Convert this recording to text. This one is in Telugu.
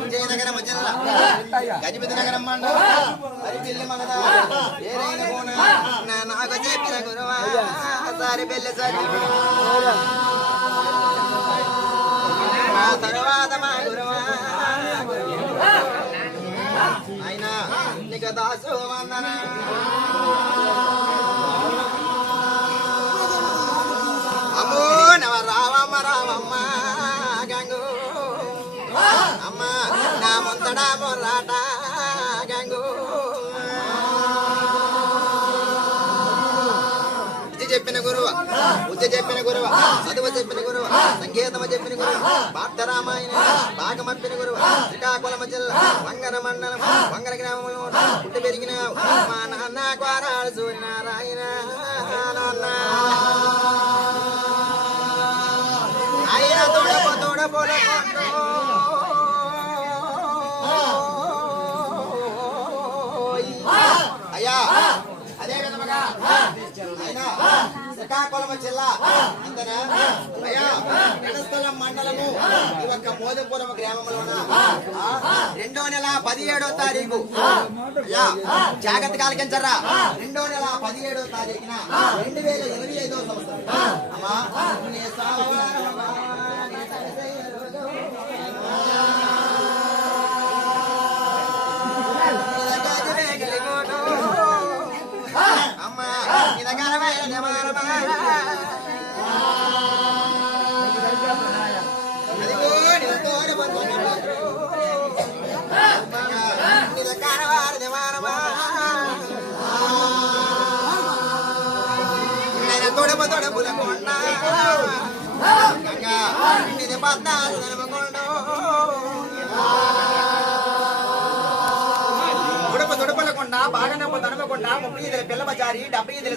విజయనగరం జిల్లా గజపతి నగరం మండలం అరిపిల్లి మగదా ఏరైన కోన నాకు చెప్పిన గురువా సారి పెళ్లి సరి ఆ తర్వాత మా గురువా ఆయన నీకు దాసు వందన అమ్మో నవ రావమ్మ రావమ్మ గంగు అమ్మ నా ముంతడా మొర్రాట గంగు చెప్పిన గురువ బుద్ధి చెప్పిన గురువ చదువు చెప్పిన గురువ సంగీతము చెప్పిన గురువ పార్థ రామాయణ భాగమప్పిన గురువ శ్రీకాకుళం జిల్లా వంగర మండలం వంగర గ్రామంలో పుట్టి పెరిగిన మా నాన్న ద్వారాలు సూర్యనారాయణ నాన్న అయ్యా తోడపో తోడపోల అయ్యా అదే విధముగా ఆయన శ్రీకాకుళం జిల్లా అందరూ అయ్యా గణస్థలం మండలము ఈ యొక్క మోదపురం గ్రామంలోన 2వ నెల 17వ తారీఖు అయ్యా జాగ్రత్తగా ఆలకించరా 2వ నెల 17వ తారీఖున 2025వ సంవత్సరం అమ్మా తోడపు తోడపుల కొండ ఇది పద్నాలు తొడపు తొడపుల కొండ బాగా నమ్మ తనమకొండ 30 పిల్ల బజారి 70